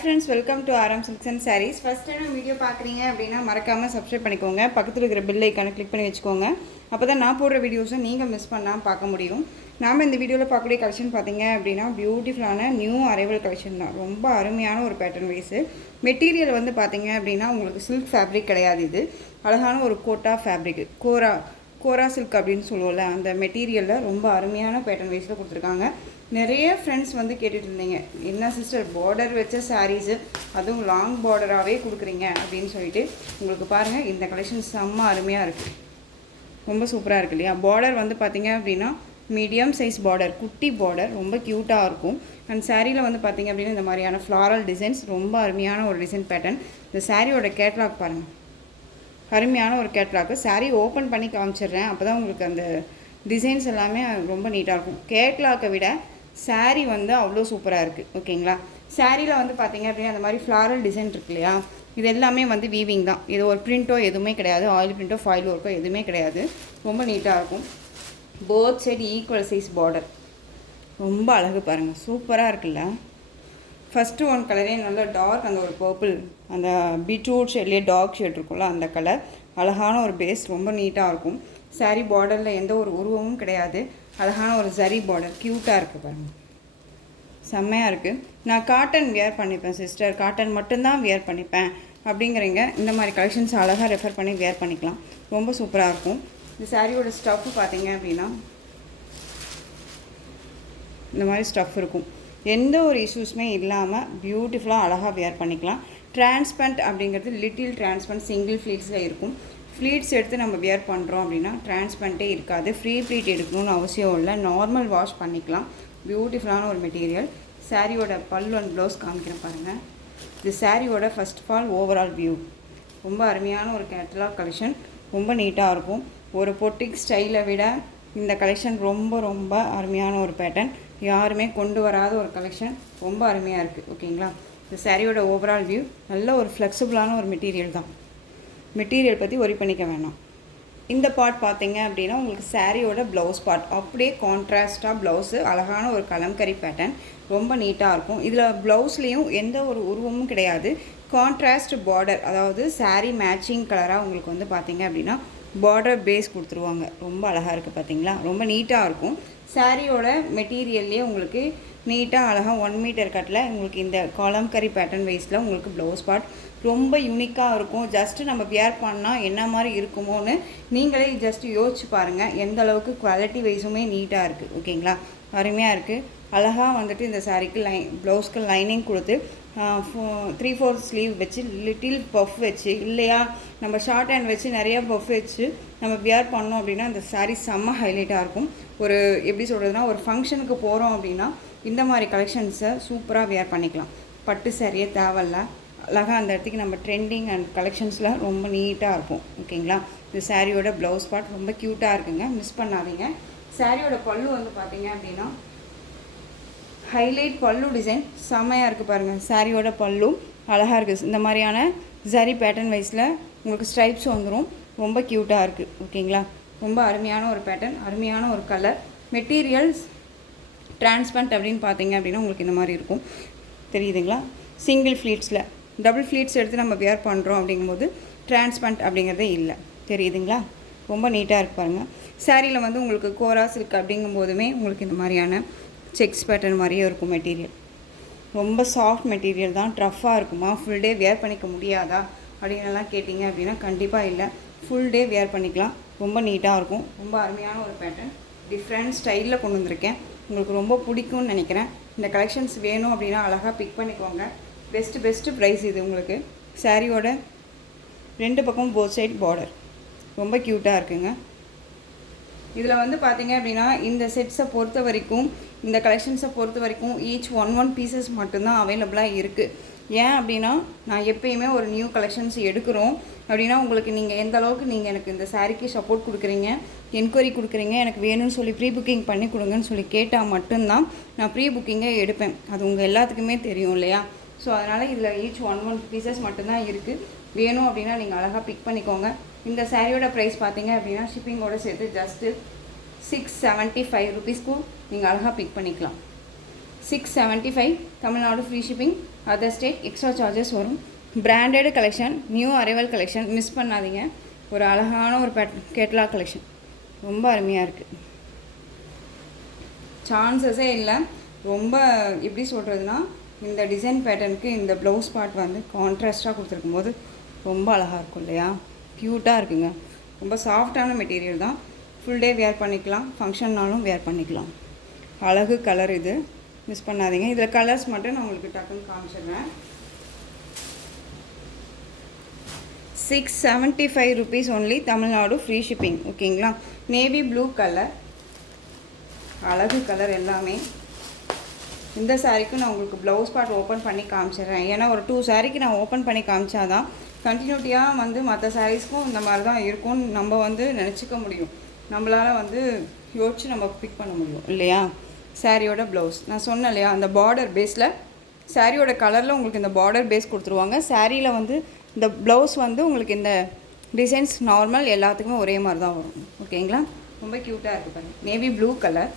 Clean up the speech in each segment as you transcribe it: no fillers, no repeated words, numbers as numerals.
friends, welcome to RM Silks and Sarees. First time video பார்க்குறீங்க அப்படின்னா மறக்காமல் subscribe பண்ணிக்கோங்க. பக்கத்தில் இருக்கிற பெல் ஐக்கானை கிளிக் பண்ணி வச்சுக்கோங்க. அப்போ தான் நான் போடுற வீடியோஸை நீங்கள் மிஸ் பண்ணாமல் பார்க்க முடியும். நாம் இந்த வீடியோவில் பார்க்கக்கூடிய கலெக்ஷன் பார்த்தீங்க அப்படின்னா பியூட்டிஃபுல்லான நியூ அரைவல் கலெக்ஷன் தான். ரொம்ப அருமையான ஒரு பேட்டர்ன் வைஸு. மெட்டீரியல் வந்து பார்த்தீங்க அப்படின்னா உங்களுக்கு சில்க் ஃபேப்ரிக் கிடையாது. இது அழகான ஒரு கோட்டா ஃபேப்ரிக், கோரா சில்க் அப்படின்னு சொல்லுவோம்ல, அந்த மெட்டீரியலில் ரொம்ப அருமையான பேட்டர்ன் வைஸில் கொடுத்துருக்காங்க. நிறைய ஃப்ரெண்ட்ஸ் வந்து கேட்டுட்டு இருந்தீங்க, என்ன சிஸ்டர் பார்டர் வச்ச சாரீஸு அதுவும் லாங் பார்டராகவே கொடுக்குறீங்க அப்படின்னு சொல்லிட்டு. உங்களுக்கு பாருங்கள், இந்த கலெக்ஷன் செம்ம அருமையாக இருக்குது, ரொம்ப சூப்பராக இருக்குது இல்லையா. பார்டர் வந்து பார்த்திங்க அப்படின்னா மீடியம் சைஸ் பார்டர், குட்டி பார்டர், ரொம்ப க்யூட்டாக இருக்கும். அண்ட் சாரியில் வந்து பார்த்திங்க அப்படின்னா இந்த மாதிரியான ஃப்ளாரல் டிசைன்ஸ், ரொம்ப அருமையான ஒரு டிசைன் பேட்டர்ன். இந்த சாரியோட கேட்லாக் பாருங்கள், அருமையான ஒரு கேட்லாக்கு. சாரீ ஓப்பன் பண்ணி காமிச்சிடுறேன், அப்போ தான் உங்களுக்கு அந்த டிசைன்ஸ் எல்லாமே ரொம்ப நீட்டாக இருக்கும். கேட்லாக்கை விட சாரீ வந்து அவ்வளோ சூப்பராக இருக்குது. ஓகேங்களா. சாரியில் வந்து பார்த்திங்க அப்படின்னா அந்த மாதிரி ஃப்ளாரல் டிசைன் இருக்கு இல்லையா, இது எல்லாமே வந்து வீவிங் தான். இது ஒரு பிரிண்ட்டோ எதுவுமே கிடையாது, ஆயில் பிரிண்ட்டோ ஃபாயில் ஒர்க்கோ எதுவுமே கிடையாது. ரொம்ப நீட்டாக இருக்கும். Both side equal size border, ரொம்ப அழகு பாருங்கள், சூப்பராக இருக்குல்ல. ஃபஸ்ட்டு ஒன் கலரே நல்லா டார்க், அந்த ஒரு பர்பிள், அந்த பீட்ரூட் ஷேட்லேயே டார்க் ஷேட் இருக்கும்ல, அந்த கலர் அழகான ஒரு பேஸ், ரொம்ப நீட்டாக இருக்கும். சாரீ பார்டரில் எந்த ஒரு உருவமும் கிடையாது, அழகான ஒரு ஜரி பார்டர், க்யூட்டாக இருக்குது பாருங்கள், செம்மையாக இருக்குது. நான் காட்டன் வியர் பண்ணிப்பேன் சிஸ்டர், காட்டன் மட்டும்தான் வியர் பண்ணிப்பேன் அப்படிங்கிறீங்க, இந்த மாதிரி கலெக்ஷன்ஸ் அழகாக ரெஃபர் பண்ணி வியர் பண்ணிக்கலாம், ரொம்ப சூப்பராக இருக்கும். இந்த சாரியோட ஸ்டஃப்பு பார்த்தீங்க அப்படின்னா இந்த மாதிரி ஸ்டஃப் இருக்கும், எந்த ஒரு இஷ்யூஸுமே இல்லாமல் பியூட்டிஃபுல்லாக அழகாக வியர் பண்ணிக்கலாம். டிரான்ஸ்பரண்ட் அப்படிங்கிறது லிட்டில் டிரான்ஸ்பரண்ட் சிங்கிள் ஃப்ளீட்ஸில் இருக்கும். ஃப்ளீட்ஸ் எடுத்து நம்ம வியர் பண்ணுறோம் அப்படின்னா டிரான்ஸ்பரண்ட்டே இருக்காது. ஃப்ரீ ப்ளீட் எடுக்கணும்னு அவசியம் இல்லை, நார்மல் வாஷ் பண்ணிக்கலாம். பியூட்டிஃபுல்லான ஒரு மெட்டீரியல். சாரியோட பல்லு அண்ட் ப்ளவுஸ் காமிக்கிறேன் பாருங்கள். இது சாரியோட first of all overall view. ரொம்ப அருமையான ஒரு கேட்டலாக் கலெக்ஷன், ரொம்ப நீட்டாக இருக்கும். ஒரு பொட்டிக் ஸ்டைலை விட இந்த கலெக்ஷன் ரொம்ப ரொம்ப அருமையான ஒரு பேட்டர்ன், யாருமே கொண்டு வராத ஒரு கலெக்ஷன், ரொம்ப அருமையாக இருக்குது. ஓகேங்களா. இந்த சாரியோட ஓவரால் வியூ நல்ல ஒரு ஃப்ளெக்சிபிளான ஒரு மெட்டீரியல் தான். மெட்டீரியல் பற்றி ஒரி பண்ணிக்க வேணாம். இந்த பார்ட் பார்த்தீங்க அப்படின்னா உங்களுக்கு சாரியோட ப்ளவுஸ் பார்ட், அப்படியே கான்ட்ராஸ்ட்டாக ப்ளவுஸு, அழகான ஒரு கலம்கரி பேட்டர்ன், ரொம்ப நீட்டாக இருக்கும். இதில் ப்ளவுஸ்லேயும் எந்த ஒரு உருவமும் கிடையாது, கான்ட்ராஸ்ட் பார்டர், அதாவது சாரீ மேட்சிங் கலராக உங்களுக்கு வந்து பார்த்தீங்க அப்படின்னா பார்டர் பேஸ் கொடுத்துருவாங்க. ரொம்ப அழகாக இருக்குது பார்த்தீங்களா, ரொம்ப நீட்டாக இருக்கும். சாரியோட மெட்டீரியல்லே உங்களுக்கு நீட்டாக அழகாக 1 மீட்டர் கட்டில் உங்களுக்கு இந்த கலம்கரி பேட்டர்ன் வைஸில் உங்களுக்கு ப்ளவுஸ் பார்ட் ரொம்ப யூனிக்காக இருக்கும். ஜஸ்ட்டு நம்ம வியர் பண்ணால் என்ன மாதிரி இருக்குமோன்னு நீங்களே ஜஸ்ட்டு யோசிச்சு பாருங்கள், எந்த அளவுக்கு குவாலிட்டி வைஸுமே நீட்டாக இருக்குது. ஓகேங்களா, அருமையாக இருக்குது. அழகாக வந்துட்டு இந்த சாரீக்கு ப்ளவுஸ்க்கு லைனிங் கொடுத்து 3/4 ஸ்லீவ் வச்சு லிட்டில் பஃப் வச்சு, இல்லையா நம்ம ஷார்ட் ஹேண்ட் வச்சு நிறைய பஃப் வச்சு நம்ம வியர் பண்ணோம் அப்படின்னா அந்த சாரீ செம்ம ஹைலைட்டாக இருக்கும். ஒரு எப்படி சொல்கிறதுனா, ஒரு ஃபங்க்ஷனுக்கு போகிறோம் அப்படின்னா இந்த மாதிரி கலெக்ஷன்ஸை சூப்பராக வியர் பண்ணிக்கலாம். பட்டு சாரியே தேவையில்ல, அழகாக அந்த இடத்துக்கு நம்ம ட்ரெண்டிங் அண்ட் கலெக்ஷன்ஸில் ரொம்ப நீட்டாக இருக்கும். ஓகேங்களா. இந்த சாரியோட ப்ளவுஸ் பார்ட் ரொம்ப க்யூட்டாக இருக்குங்க, மிஸ் பண்ணாதீங்க. சாரியோட பல்லு வந்து பார்த்தீங்க அப்படின்னா ஹைலைட் பல்லு டிசைன் செம்மையாக இருக்குது பாருங்கள். சாரியோட பல்லு அழகாக இருக்குது, இந்த மாதிரியான ஜரி பேட்டர்ன் வைஸில் உங்களுக்கு ஸ்ட்ரைப்ஸ் வந்துடும், ரொம்ப க்யூட்டாக இருக்குது. ஓகேங்களா, ரொம்ப அருமையான ஒரு பேட்டர்ன், அருமையான ஒரு கலர். மெட்டீரியல்ஸ் டிரான்ஸ்பரண்ட் அப்படின்னு பார்த்தீங்க அப்படின்னா உங்களுக்கு இந்த மாதிரி இருக்கும், தெரியுதுங்களா. சிங்கிள் ஃப்ளீட்ஸில் டபுள் ஃப்ளீட்ஸ் எடுத்து நம்ம வியர் பண்ணுறோம் அப்படிங்கும்போது டிரான்ஸ்பரண்ட் அப்படிங்கிறதே இல்லை, தெரியுதுங்களா. ரொம்ப நீட்டாக இருக்கு பாருங்கள். சாரியில் வந்து உங்களுக்கு கோரா சில்க் அப்படிங்கும்போதுமே உங்களுக்கு இந்த மாதிரியான செக்ஸ் பேட்டர்ன் மாதிரியே இருக்கும் மெட்டீரியல். ரொம்ப சாஃப்ட் மெட்டீரியல் தான். ட்ரஃப்பாக இருக்குமா, ஃபுல் டே வியர் பண்ணிக்க முடியாதா அப்படின்னுலாம் கேட்டிங்க அப்படின்னா கண்டிப்பாக இல்லை, ஃபுல் டே வியர் பண்ணிக்கலாம். ரொம்ப நீட்டாக இருக்கும், ரொம்ப அருமையான ஒரு பேட்டர்ன், டிஃப்ரெண்ட் ஸ்டைலில் கொண்டு வந்திருக்கேன். உங்களுக்கு ரொம்ப பிடிக்கும்னு நினைக்கிறேன். இந்த கலெக்ஷன்ஸ் வேணும் அப்படின்னா அழகாக பிக் பண்ணிக்கோங்க. பெஸ்ட்டு ப்ரைஸ் இது உங்களுக்கு. சாரியோட 2 பக்கம் போத் சைட் பார்டர் ரொம்ப க்யூட்டாக இருக்குங்க. இதில் வந்து பார்த்தீங்க அப்படின்னா இந்த செட்ஸை பொறுத்த வரைக்கும், இந்த கலெக்ஷன்ஸை பொறுத்த வரைக்கும் ஈச் 1 பீசஸ் மட்டும்தான் அவைலபிளாக இருக்குது. ஏன் அப்படின்னா நான் எப்பயுமே ஒரு நியூ கலெக்ஷன்ஸ் எடுக்கிறோம் அப்படின்னா உங்களுக்கு நீங்கள் எந்த அளவுக்கு நீங்கள் எனக்கு இந்த சாரீக்கு சப்போர்ட் கொடுக்குறீங்க, என்கொயரி கொடுக்குறீங்க, எனக்கு வேணும்னு சொல்லி ப்ரீ புக்கிங் பண்ணி கொடுங்கன்னு சொல்லி கேட்டால் மட்டும்தான் நான் ப்ரீ புக்கிங்கே எடுப்பேன். அது உங்கள் எல்லாத்துக்குமே தெரியும் இல்லையா. ஸோ அதனால் இதில் ஈச் 1 பீசஸ் மட்டும்தான் இருக்குது. வேணும் அப்படின்னா நீங்கள் அழகாக பிக் பண்ணிக்கோங்க. இந்த சாரியோட ப்ரைஸ் பார்த்தீங்க அப்படின்னா ஷிப்பிங்கோடு சேர்த்து ஜஸ்ட்டு 675 ருபீஸ்க்கும் நீங்கள் அழகாக பிக் பண்ணிக்கலாம். 675 Tamil Nadu free shipping, other state extra charges வரும். Branded collection, new arrival collection, miss பண்ணாதீங்க. ஒரு அழகான ஒரு கேட்லாக் கலெக்ஷன், ரொம்ப அருமையாக இருக்குது. சான்சஸே இல்லை. ரொம்ப எப்படி சொல்கிறதுனா, இந்த டிசைன் பேட்டர்னுக்கு இந்த ப்ளவுஸ் பார்ட் வந்து கான்ட்ராஸ்ட்டாக கொடுத்துருக்கும் போது ரொம்ப அழகாக இருக்கும் இல்லையா? க்யூட்டாக இருக்குங்க. ரொம்ப சாஃப்டான மெட்டீரியல் தான். ஃபுல் டே வேர் பண்ணிக்கலாம், ஃபங்க்ஷன்னாலும் வேர் பண்ணிக்கலாம். அழகு கலர் இது, மிஸ் பண்ணாதீங்க. இதில் கலர்ஸ் மட்டும் நான் உங்களுக்கு டக்குன்னு காமிச்சிடுறேன். 675 rupees only, Tamil Nadu free shipping. ஓகேங்களா? நேவி ப்ளூ கலர், அழகு கலர் எல்லாமே. இந்த சாரீக்கும் நான் உங்களுக்கு ப்ளவுஸ் பார்ட் ஓப்பன் பண்ணி காமிச்சிடுறேன். ஏன்னா ஒரு 2 சாரீக்கு நான் ஓப்பன் பண்ணி காமிச்சாதான் கண்டினியூட்டியாக வந்து மற்ற சாரீஸ்க்கும் இந்த மாதிரி தான் இருக்கும்னு நம்ம வந்து நினச்சிக்க முடியும். நம்மளால் வந்து யோசிச்சு நம்ம பிக் பண்ண முடியும் இல்லையா? சாரியோட ப்ளவுஸ் நான் சொன்னேன் இல்லையா, அந்த பார்டர் பேஸில் சாரியோட கலரில் உங்களுக்கு இந்த பார்டர் பேஸ் கொடுத்துருவாங்க. சாரியில் வந்து இந்த ப்ளவுஸ் வந்து உங்களுக்கு இந்த டிசைன்ஸ் நார்மல் எல்லாத்துக்குமே ஒரே மாதிரி தான் வரும். ஓகேங்களா? ரொம்ப க்யூட்டாக இருக்குது பாருங்கள். Navy blue colour,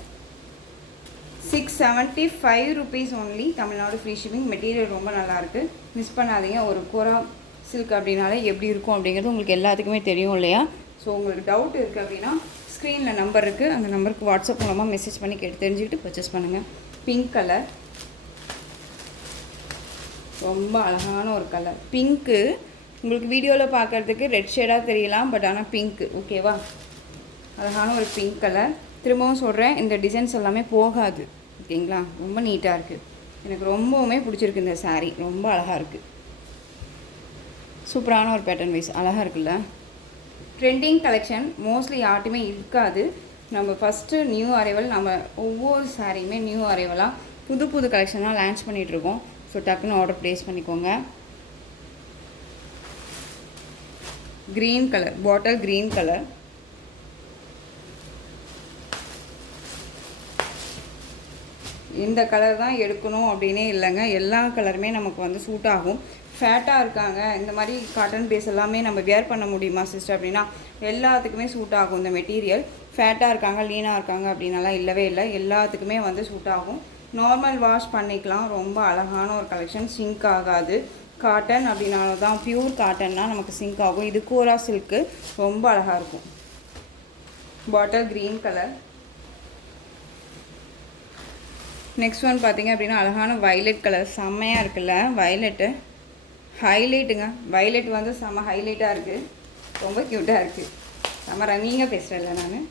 675 rupees only, Tamil Nadu free shipping. Material ரொம்ப நல்லாயிருக்கு, மிஸ் பண்ணாதீங்க. ஒரு கோரா சில்க் அப்படின்னாலே எப்படி இருக்கும் அப்படிங்கிறது உங்களுக்கு எல்லாத்துக்குமே தெரியும் இல்லையா? ஸோ உங்களுக்கு டவுட் இருக்குது அப்படின்னா ஸ்க்ரீனில் நம்பர் இருக்குது, அந்த நம்பருக்கு வாட்ஸ்அப் மூலமாக மெசேஜ் பண்ணி கேட்டு தெரிஞ்சுக்கிட்டு பர்ச்சேஸ் பண்ணுங்கள். பிங்க் கலர், ரொம்ப அழகான ஒரு கலர். பிங்க்கு உங்களுக்கு வீடியோவில் பார்க்குறதுக்கு ரெட் ஷேடாக தெரியலாம், பட் ஆனால் பிங்க்கு. ஓகேவா? அழகான ஒரு பிங்க் கலர். திரும்பவும் சொல்கிறேன், இந்த டிசைன்ஸ் எல்லாமே போகாது. ஓகேங்களா? ரொம்ப நீட்டாக இருக்குது. எனக்கு ரொம்பவுமே பிடிச்சிருக்கு இந்த சாரீ, ரொம்ப அழகாக இருக்குது. சூப்பரான ஒரு பேட்டர்ன் வைஸ் அழகாக இருக்குல்ல? ட்ரெண்டிங் கலெக்ஷன் மோஸ்ட்லி யார்ட்டுமே இருக்காது. நம்ம ஃபஸ்ட்டு நியூ அரைவல், நம்ம ஒவ்வொரு சாரியுமே நியூ அரைவலாக புது புது கலெக்ஷனாக லான்ச் பண்ணிகிட்ருக்கோம். ஸோ டக்குன்னு ஆர்டர் ப்ளேஸ் பண்ணிக்கோங்க. க்ரீன் கலர், பாட்டில் க்ரீன் கலர். இந்த கலர் தான் எடுக்கணும் அப்படின்னே இல்லைங்க, எல்லா கலருமே நமக்கு வந்து சூட் ஆகும். ஃபேட்டாக இருக்காங்க, இந்த மாதிரி காட்டன் பேஸ் எல்லாமே நம்ம வேர் பண்ண முடியுமா சிஸ்டர் அப்படின்னா எல்லாத்துக்குமே சூட் ஆகும் இந்த மெட்டீரியல். ஃபேட்டாக இருக்காங்க, லீனாக இருக்காங்க அப்படின்னாலாம் இல்லவே இல்லை, எல்லாத்துக்குமே வந்து சூட் ஆகும். நார்மல் வாஷ் பண்ணிக்கலாம். ரொம்ப அழகான ஒரு கலெக்ஷன், சிங்க் ஆகாது. காட்டன் அப்படின்னால தான், பியூர் காட்டன்னா நமக்கு சிங்க் ஆகும். இது கோரா சில்க்கு, ரொம்ப அழகாக இருக்கும். பாட்டில் க்ரீன் கலர். நெக்ஸ்ட் ஒன் பார்த்திங்க அப்படின்னா அழகான வைலட் கலர், செம்மையாக இருக்குல்ல? வைலட்டு ஹைலைட்டுங்க. வைலட் வந்து செம்ம ஹைலைட்டாக இருக்குது, ரொம்ப க்யூட்டாக இருக்குது. செம்ம ரன்னிங்காக பேசுகிறேன்ல நான்.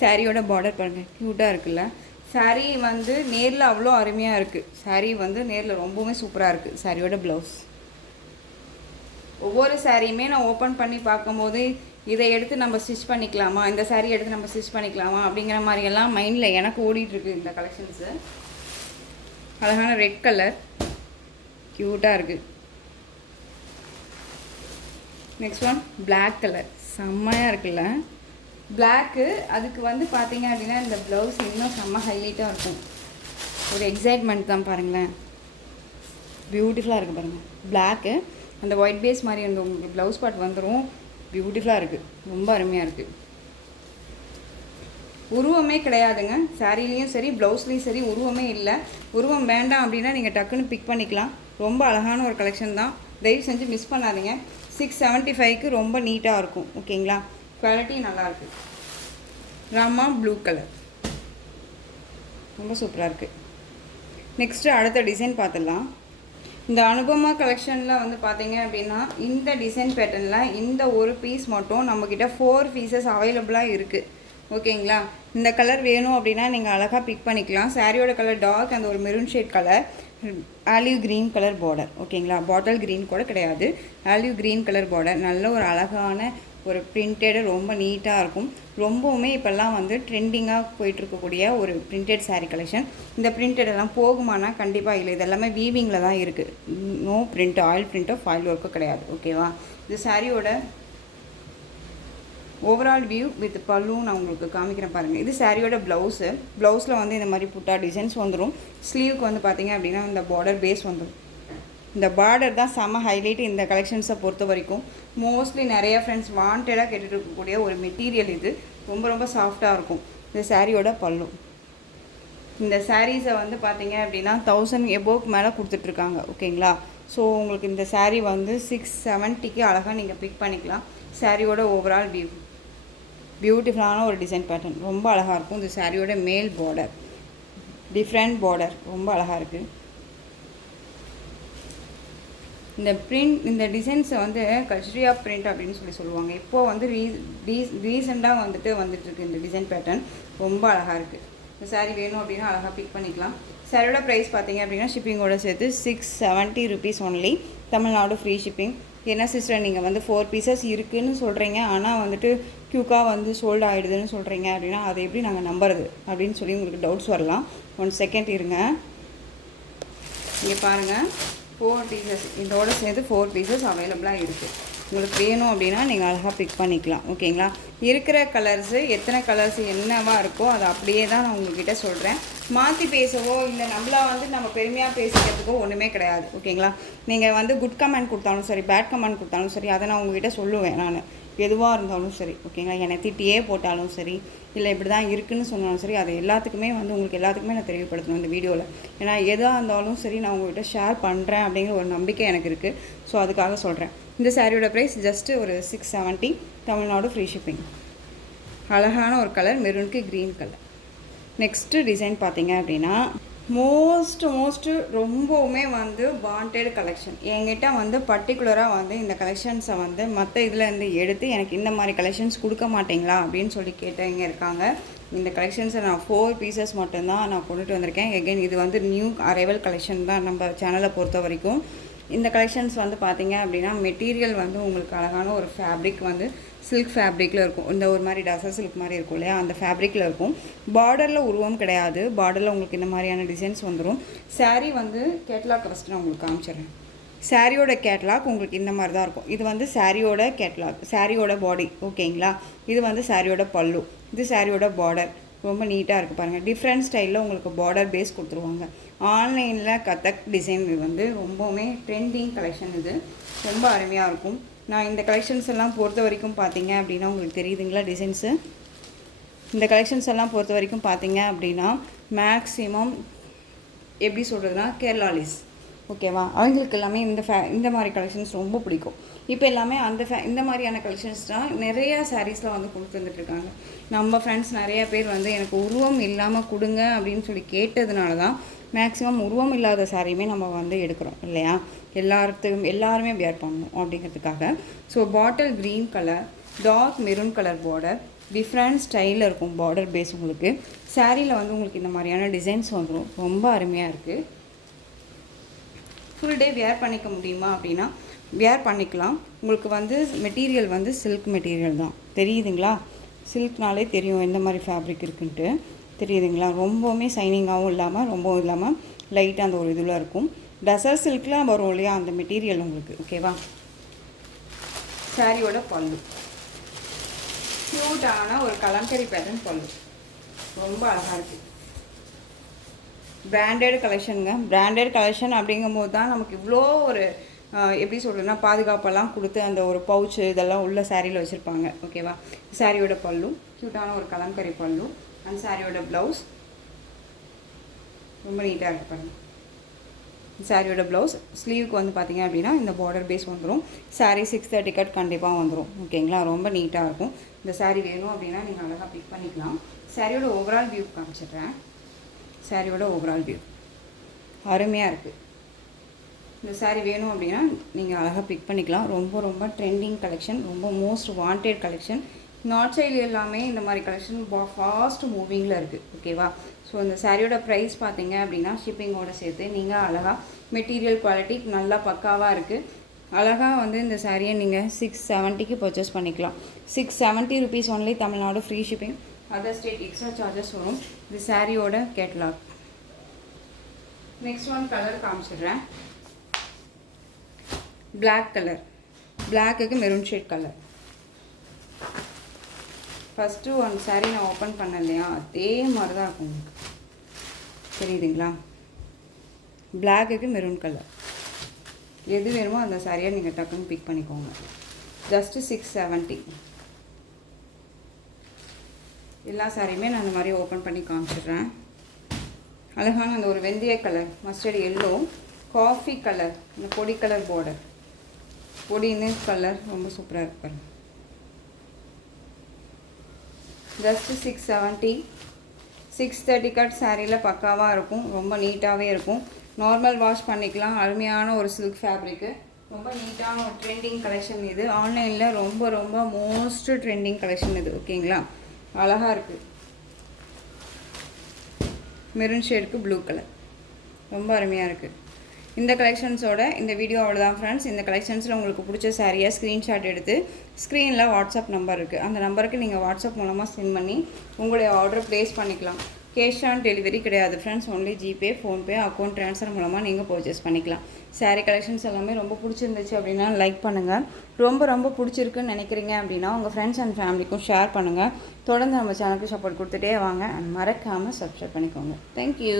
சாரியோட பார்டர் பாருங்கள், க்யூட்டாக இருக்குல்ல? சாரீ வந்து நேரில் அவ்வளோ அருமையாக இருக்குது. சாரீ வந்து நேரில் ரொம்பவுமே சூப்பராக இருக்குது. சாரியோட ப்ளவுஸ். ஒவ்வொரு சாரியுமே நான் ஓப்பன் பண்ணி பார்க்கும்போது இதை எடுத்து நம்ம ஸ்டிச் பண்ணிக்கலாமா, இந்த சாரீ எடுத்து நம்ம ஸ்டிச் பண்ணிக்கலாமா அப்படிங்கிற மாதிரியெல்லாம் மைண்டில் எனக்கு ஓடிட்டுருக்கு இந்த கலெக்ஷன்ஸு. அழகான ரெட் கலர், க்யூட்டாக இருக்குது. நெக்ஸ்ட் ஒன் பிளாக் கலர், செம்மையாக இருக்குல்ல? பிளாக்கு அதுக்கு வந்து பார்த்தீங்க அப்படின்னா இந்த ப்ளவுஸ் இன்னும் செம்ம ஹைலைட்டாக இருக்கும். ஒரு எக்ஸைட்மெண்ட் தான் பாருங்களேன், பியூட்டிஃபுல்லாக இருக்குது பாருங்கள். பிளாக்கு அந்த ஒயிட் பேஸ் மாதிரி அந்த உங்களுக்கு ப்ளவுஸ் பார்ட் வந்துடும், பியூட்டிஃபுல்லாக இருக்குது, ரொம்ப அருமையாக இருக்குது. உருவமே கிடையாதுங்க, சாரீலேயும் சரி ப்ளவுஸ்லேயும் சரி உருவமே இல்லை. உருவம் வேண்டாம் அப்படின்னா நீங்கள் டக்குன்னு பிக் பண்ணிக்கலாம். ரொம்ப அழகான ஒரு கலெக்ஷன் தான், தயவு செஞ்சு மிஸ் பண்ணாதீங்க. 675க்கு ரொம்ப நீட்டாக இருக்கும். ஓகேங்களா? குவாலிட்டி நல்லாயிருக்கு. ராமா ப்ளூ கலர், ரொம்ப சூப்பராக இருக்குது. நெக்ஸ்ட்டு அடுத்த டிசைன் பார்த்துடலாம். இந்த அனுபமா கலெக்ஷனில் வந்து பார்த்தீங்க அப்படின்னா இந்த டிசைன் பேட்டர்னில் இந்த ஒரு பீஸ் மட்டும் நம்மக்கிட்ட 4 பீசஸ் அவைலபிளாக இருக்குது. ஓகேங்களா? இந்த கலர் வேணும் அப்படின்னா நீங்கள் அழகாக பிக் பண்ணிக்கலாம். சாரியோட கலர் டார்க், அந்த ஒரு maroon shade colour, olive green colour border. ஓகேங்களா? பாட்டில் க்ரீன் கூட கிடையாது, ஆலிவ் க்ரீன் கலர் பார்டர். நல்ல ஒரு அழகான ஒரு பிரிண்டடு, ரொம்ப நீட்டாக இருக்கும். ரொம்பவுமே இப்போல்லாம் வந்து ட்ரெண்டிங்காக போயிட்டுருக்கக்கூடிய ஒரு பிரிண்டட் சாரீ கலெக்ஷன். இந்த பிரிண்டடெல்லாம் போகுமானா கண்டிப்பாக இல்லை, இதெல்லாமே வீவிங்கில் தான் இருக்குது. நோ பிரிண்ட், ஆயில் பிரிண்ட்டோ ஃபாயில் ஒர்க்கோ கிடையாது. ஓகேவா? இந்த சாரியோட ஓவரால் வியூ வித் பல்லு நான் உங்களுக்கு காமிக்கிறேன் பாருங்கள். இது சாரியோட ப்ளவுஸு. ப்ளவுஸில் வந்து இந்த மாதிரி புட்டா டிசைன்ஸ் வந்துடும். ஸ்லீவுக்கு வந்து பார்த்திங்க அப்படின்னா இந்த பார்டர் பேஸ் வந்துடும். இந்த பார்டர் தான் செம்ம ஹைலைட் இந்த கலெக்ஷன்ஸை பொறுத்த வரைக்கும். மோஸ்ட்லி நிறைய ஃப்ரெண்ட்ஸ் வாண்டடாக கேட்டுட்டு இருக்கக்கூடிய ஒரு மெட்டீரியல் இது. ரொம்ப ரொம்ப சாஃப்டாக இருக்கும். இந்த சாரியோட பல்லு இந்த சாரீஸை வந்து பார்த்தீங்க அப்படின்னா 1000 எபோவ்க்கு மேலே கொடுத்துட்ருக்காங்க. ஓகேங்களா? ஸோ உங்களுக்கு இந்த சாரீ வந்து 670க்கு அழகாக நீங்கள் பிக் பண்ணிக்கலாம். சாரியோட ஓவரால் வியூ பியூட்டிஃபுல்லான ஒரு டிசைன் பேட்டர்ன், ரொம்ப அழகாக இருக்கும். இந்த சாரியோட மேல் பார்டர் டிஃப்ரெண்ட் பார்டர் ரொம்ப அழகாக இருக்குது. இந்த பிரிண்ட் இந்த டிசைன்ஸை வந்து கல்ச்சரியா பிரிண்ட் அப்படின்னு சொல்லுவாங்க. இப்போது வந்து ரீசெண்டாக வந்துட்டுருக்கு இந்த டிசைன் பேட்டர்ன், ரொம்ப அழகாக இருக்குது. இந்த சாரீ வேணும் அப்படின்னா அழகாக பிக் பண்ணிக்கலாம். சாரியோட ப்ரைஸ் பார்த்தீங்க அப்படின்னா ஷிப்பிங்கோட சேர்த்து 670 rupees only. Tamil Nadu free shipping. என்ன சிஸ்டர் நீங்கள் வந்து 4 பீசஸ் இருக்குதுன்னு சொல்கிறீங்க, ஆனால் வந்துட்டு க்யூக்காக வந்து சோல்ட் ஆகிடுதுன்னு சொல்கிறீங்க அப்படின்னா அதை எப்படி நாங்கள் நம்புறது அப்படின்னு சொல்லி உங்களுக்கு டவுட்ஸ் வரலாம். 1 செகண்ட் இருங்க. இங்கே பாருங்கள், 4 பீசஸ் இதோட சேர்த்து 4 பீசஸ் அவைலபிளாக இருக்குது. உங்களுக்கு வேணும் அப்படின்னா நீங்கள் அழகாக பிக் பண்ணிக்கலாம். ஓகேங்களா? இருக்கிற கலர்ஸு எத்தனை கலர்ஸ் என்னவா இருக்கோ அதை அப்படியே தான் நான் உங்கள்கிட்ட சொல்கிறேன். மாற்றி பேசவோ இல்லை நம்மளா வந்து நம்ம பெருமையாக பேசிக்கிறதுக்கோ ஒன்றுமே கிடையாது. ஓகேங்களா? நீங்கள் வந்து குட் கமெண்ட் கொடுத்தாலும் சரி, பேட் கமெண்ட் கொடுத்தாலும் சரி, அதை நான் உங்கள்கிட்ட சொல்லுவேன். நான் எதுவாக இருந்தாலும் சரி. ஓகேங்களா? என்னை திட்டியே போட்டாலும் சரி, இல்லை இப்படி தான் இருக்குதுன்னு சொன்னாலும் சரி, அது எல்லாத்துக்குமே வந்து உங்களுக்கு எல்லாத்துக்குமே நான் தெரியப்படுத்தணும் இந்த வீடியோவில். ஏன்னா எதாக இருந்தாலும் சரி நான் உங்கள்கிட்ட ஷேர் பண்ணுறேன் அப்படிங்கிற ஒரு நம்பிக்கை எனக்கு இருக்குது. ஸோ அதுக்காக சொல்கிறேன். இந்த சாரியோட ப்ரைஸ் ஜஸ்ட்டு ஒரு 670. Tamil Nadu free shipping. அழகான ஒரு கலர், மெரூனுக்கு க்ரீன் கலர். நெக்ஸ்ட்டு டிசைன் பார்த்தீங்க அப்படின்னா மோஸ்ட்டு ரொம்பவுமே வந்து வாண்டட் கலெக்ஷன். என்கிட்ட வந்து பர்டிகுலராக வந்து இந்த கலெக்ஷன்ஸை வந்து மற்ற இதுலேருந்து எடுத்து எனக்கு இந்த மாதிரி கலெக்ஷன்ஸ் கொடுக்க மாட்டிங்களா அப்படின்னு சொல்லி கேட்டவங்க இருக்காங்க. இந்த கலெக்ஷன்ஸை நான் 4 பீசஸ் மட்டும்தான் நான் கொண்டுட்டு வந்திருக்கேன். எகெயின் இது வந்து நியூ அரைவல் கலெக்ஷன் தான் நம்ம சேனலை பொறுத்த வரைக்கும். இந்த கலெக்ஷன்ஸ் வந்து பார்த்தீங்க அப்படின்னா மெட்டீரியல் வந்து உங்களுக்கு அழகான ஒரு ஃபேப்ரிக் வந்து சில்க் ஃபேப்ரிக்கில் இருக்கும். இந்த ஒரு மாதிரி டசர் சில்க் மாதிரி இருக்கும் இல்லையா, அந்த ஃபேப்ரிக்கில் இருக்கும். பார்டரில் உருவம் கிடையாது. பார்டரில் உங்களுக்கு இந்த மாதிரியான டிசைன்ஸ் வந்துடும். சாரீ வந்து கேட்லாக் ஃபஸ்ட்டு நான் உங்களுக்கு காமிச்சிடுறேன். சாரியோட கேட்லாக் உங்களுக்கு இந்த மாதிரி தான் இருக்கும். இது வந்து சாரியோட கேட்லாக், சாரியோட பாடி. ஓகேங்களா? இது வந்து சாரியோட பல்லு, இது சாரியோட பார்டர். ரொம்ப நீட்டாக இருக்குது பாருங்கள். டிஃப்ரெண்ட் ஸ்டைலில் உங்களுக்கு பார்டர் பேஸ் கொடுத்துருவாங்க. ஆன்லைனில் கதக் டிசைன் வந்து ரொம்பவுமே ட்ரெண்டிங் கலெக்ஷன். இது ரொம்ப அருமையாக இருக்கும். நான் இந்த கலெக்ஷன்ஸ் எல்லாம் பொறுத்த வரைக்கும் பார்த்தீங்க அப்படின்னா உங்களுக்கு தெரியுதுங்களா டிசைன்ஸு. இந்த கலெக்ஷன்ஸ் எல்லாம் பொறுத்த வரைக்கும் பார்த்தீங்க அப்படின்னா மேக்ஸிமம் எப்படி சொல்கிறதுனா கேரளாலிஸ். ஓகேவா? அவங்களுக்கு எல்லாமே இந்த மாதிரி கலெக்ஷன்ஸ் ரொம்ப பிடிக்கும். இப்போ எல்லாமே இந்த மாதிரியான கலெக்ஷன்ஸ் தான் நிறையா சாரீஸில் வந்து கொண்டு வந்துட்டுருக்காங்க. நம்ம ஃப்ரெண்ட்ஸ் நிறைய பேர் வந்து எனக்கு உருவம் இல்லாமல் கொடுங்க அப்படின்னு சொல்லி கேட்டதுனால தான் மேக்ஸிமம் உருவம் இல்லாத சாரியுமே நம்ம வந்து எடுக்கிறோம் இல்லையா, எல்லாருமே வியர் பண்ணணும் அப்படிங்கிறதுக்காக. So bottle green colour, dark maroon colour border, different ஸ்டைலில் இருக்கும் பார்டர் பேஸ். உங்களுக்கு சாரியில் வந்து உங்களுக்கு இந்த மாதிரியான டிசைன்ஸ் வந்துடும். ரொம்ப அருமையாக இருக்குது. ஃபுல் டே வியர் பண்ணிக்க முடியுமா அப்படின்னா வியர் பண்ணிக்கலாம். உங்களுக்கு வந்து மெட்டீரியல் வந்து சில்க் மெட்டீரியல் தான். தெரியுதுங்களா? சில்க்னாலே தெரியும் எந்த மாதிரி ஃபேப்ரிக் இருக்குன்ட்டு. தெரியுதுங்களா? ரொம்பவுமே சைனிங்காகவும் இல்லாமல் ரொம்பவும் இல்லாமல் லைட்டாக அந்த ஒரு இதில் இருக்கும். டசர் சில்க்லாம் வரும் இல்லையா, அந்த மெட்டீரியல் உங்களுக்கு. ஓகேவா? சாரியோட பல்லு க்யூட்டான ஒரு கலம்கரி பேட்டர்ன் பல்லு, ரொம்ப அழகாக இருக்குது. பிராண்டட் கலெக்ஷனுங்க. பிராண்டட் கலெக்ஷன் அப்படிங்கும்போது தான் நமக்கு இவ்வளோ ஒரு எப்படி சொல்கிறதுனா பாதுகாப்பெல்லாம் கொடுத்து அந்த ஒரு பவுச்சு இதெல்லாம் உள்ள சாரியில் வச்சுருப்பாங்க. ஓகேவா? சாரியோட பல்லு க்யூட்டான ஒரு கலம்கரி பல்லு. அந்த சாரியோட ப்ளவுஸ் ரொம்ப நீட்டாக இருக்குது பாருங்கள். சாரியோட ப்ளவுஸ் ஸ்லீவுக்கு வந்து பார்த்திங்க அப்படின்னா இந்த பார்டர் பேஸ் வந்துடும். சாரீ 630 கட் கண்டிப்பாக வந்துடும். ஓகேங்களா? ரொம்ப நீட்டாக இருக்கும். இந்த சாரீ வேணும் அப்படின்னா நீங்கள் அழகாக பிக் பண்ணிக்கலாம். சாரியோட ஓவரால் வியூ காமிச்சிடுறேன். சாரியோட ஓவரால் வியூ அருமையாக இருக்குது. இந்த சாரீ வேணும் அப்படின்னா நீங்கள் அழகாக பிக் பண்ணிக்கலாம். ரொம்ப ட்ரெண்டிங் கலெக்ஷன், ரொம்ப most wanted collection. North side எல்லாமே இந்த மாதிரி கலெக்ஷன் ஃபாஸ்ட் மூவிங்கில் இருக்குது. ஓகேவா? ஸோ இந்த சாரியோட ப்ரைஸ் பார்த்தீங்க அப்படின்னா ஷிப்பிங்கோடு சேர்த்து நீங்கள் அழகாக மெட்டீரியல் குவாலிட்டி நல்லா பக்காவாக இருக்குது. அழகாக வந்து இந்த சாரியை நீங்கள் 670க்கு பர்ச்சேஸ் பண்ணிக்கலாம். 670 rupees only. Tamil Nadu free shipping. Other state extra charges வரும். இது சாரியோட கேட்லாக். நெக்ஸ்ட் ஒன் கலர் காமிச்சிடுறேன். பிளாக் கலர், பிளாக்குக்கு maroon shade colour. First one sari நான் ஓப்பன் பண்ணேன் இல்லையா, அதே மாதிரி தான் இருக்கும் உங்களுக்கு. தெரியுதுங்களா? பிளாக்குக்கு மெரூன் கலர். எது வேணுமோ அந்த சாரியை நீங்கள் டக்குன்னு பிக் பண்ணிக்கோங்க. ஜஸ்ட்டு 670. எல்லா சாரியுமே நான் இந்த மாதிரி ஓப்பன் பண்ணி காமிச்சிடுறேன். அழகான அந்த ஒரு வெந்தய colour, mustard yellow, coffee colour, இந்த பொடி கலர் பார்டர், பொடின்னு கலர் ரொம்ப சூப்பராக இருக்கு பாருங்க. ஜஸ்ட் 670. 630 கட் சாரியில் பக்காவாக இருக்கும், ரொம்ப நீட்டாகவே இருக்கும். நார்மல் வாஷ் பண்ணிக்கலாம். அருமையான ஒரு சில்க் ஃபேப்ரிக்கு, ரொம்ப நீட்டான ஒரு ட்ரெண்டிங் கலெக்ஷன் இது. ஆன்லைனில் ரொம்ப ரொம்ப மோஸ்ட் ட்ரெண்டிங் கலெக்ஷன் இது. ஓகேங்களா, அழகாக இருக்குது. மெரூன் ஷேடுக்கு ப்ளூ கலர், ரொம்ப அருமையாக இருக்குது. இந்த கலெக்ஷன்ஸோட இந்த வீடியோ அவ்வளோதான் ஃப்ரெண்ட்ஸ். இந்த கலெக்ஷன்ஸில் உங்களுக்கு பிடிச்ச சாரியாக ஸ்க்ரீன்ஷாட் எடுத்து ஸ்க்ரீனில் வாட்ஸ்அப் நம்பர் இருக்குது, அந்த நம்பருக்கு நீங்கள் வாட்ஸ்அப் மூலமாக சென்ட் பண்ணி உங்களுடைய ஆர்டர் ப்ளேஸ் பண்ணிக்கலாம். கேஷ் ஆன் டெலிவரி கிடையாது friends, only GPay, PhonePe, account transfer மூலமாக நீங்கள் பர்ச்சேஸ் பண்ணிக்கலாம். சாரீ கலெக்ஷன்ஸ் எல்லாமே ரொம்ப பிடிச்சிருந்துச்சு அப்படின்னா லைக் பண்ணுங்கள். ரொம்ப ரொம்ப பிடிச்சிருக்குன்னு நினைக்கிறீங்க அப்படின்னா உங்கள் ஃப்ரெண்ட்ஸ் அண்ட் ஃபேமிலிக்கும் ஷேர் பண்ணுங்கள். தொடர்ந்து நம்ம சேனலுக்கு சப்போர்ட் கொடுத்துட்டே வாங்க. மறக்காமல் சப்ஸ்கிரைப் பண்ணிக்கோங்க. தேங்க்யூ.